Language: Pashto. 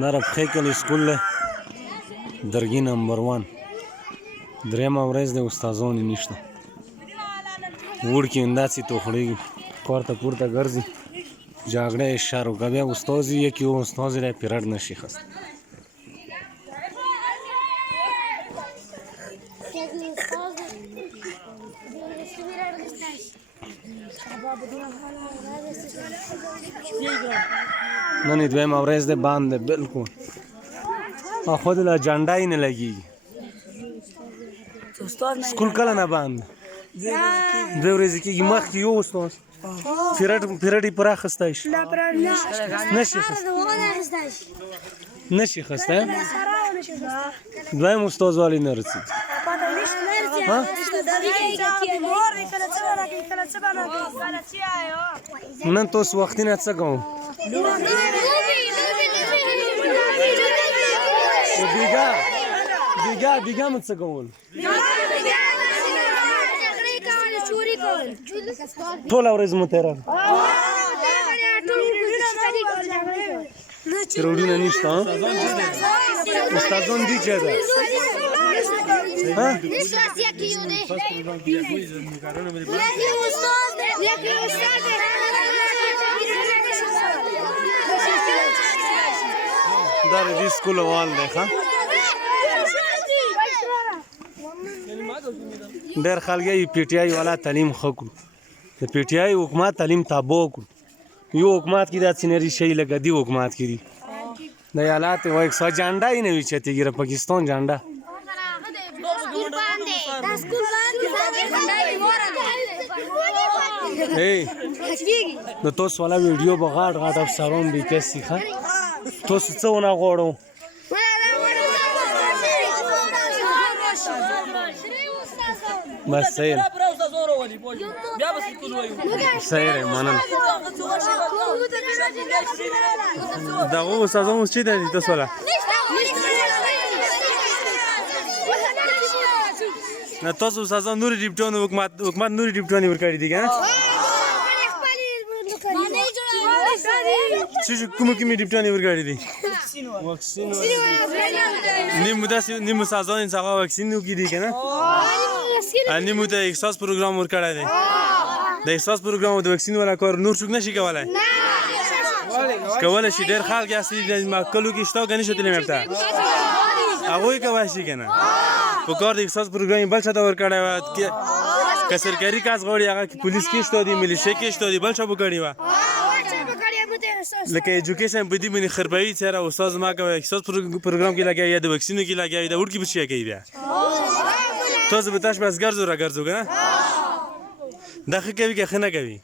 دا رفخې کلي سکول دی درګي نمبر 1 درېیمه ورځ دی استادان یې نشته وړکي همداسې توخړېږي پورته پورته ګرځي جاګړه یې شر وکړه بیا استاد یې یکي و استاد یې پیرډ نشي خسته نن یې دویمه ورځ دی بند دی بلکل خود له جنډه یې نه لګېږي سکول کله نه بند دوه ورځې کېږي مخکې یو استاد پیرډ یې پوره اخیستی شي نشي اخیستی دویم استاد ولې نه رسېږي نن تاسو وختي نه څه کوم بیګا مو څه کول ټوله ورځ مو تېره روډونه نشته استادان دي چېرته دا د دې سکول وال دی ښه ډېر خلک یې پی ټي آی والا تعلیم ښه کړو د پی ټي آی حکومت تعلیم تابع کړو یو حکومت کې دا سینري شی لکه دی حکومت کې دي د ایالات وایي څه جانډه یې نه وي چتېږي د پاکستان جانډه د تاسو والا ویډیو به غاټ غاټ افسران دی کسي ښه تاسو څه ونه غواړو بس صحیح صحیح دی مننه دغه استادان اوس چېرته دي تاسو والا نه تاسو استادان نورې ډیپټیانو حکومت نورې ډیپټیانې ورکړي دي که نه کومې ډیپټیانې ورکړي دي نیم استادان یې هغه واکسین وکړي دي که نه نیمو ته احساس پروګرام ورکړی دی د احساس پروګرام او د واکسین والا کار نور څوک نشي کولی کولی شي ډېر خلک اصلي کلو کې شته که نشي تللی مېلته هغوی کولی شي که نه په کار د احساس پروګرام یې بل چا ته ورکړی وه که سرکاري کس غواړي هغه پولیس کې شته دي ملیشه کې شته دي بل چا به کړې وه لکه ایجوکیشن په دې باندې خربوي څېره استاد زما کوي احساس پروګرام کې لګیا یا د واکسینو کې لګیا یا د وړکي په شی کوي بیا تاسو به تاسو بس ګرځو را ګرځو که نه دا ښه کوي که ښه نه کوي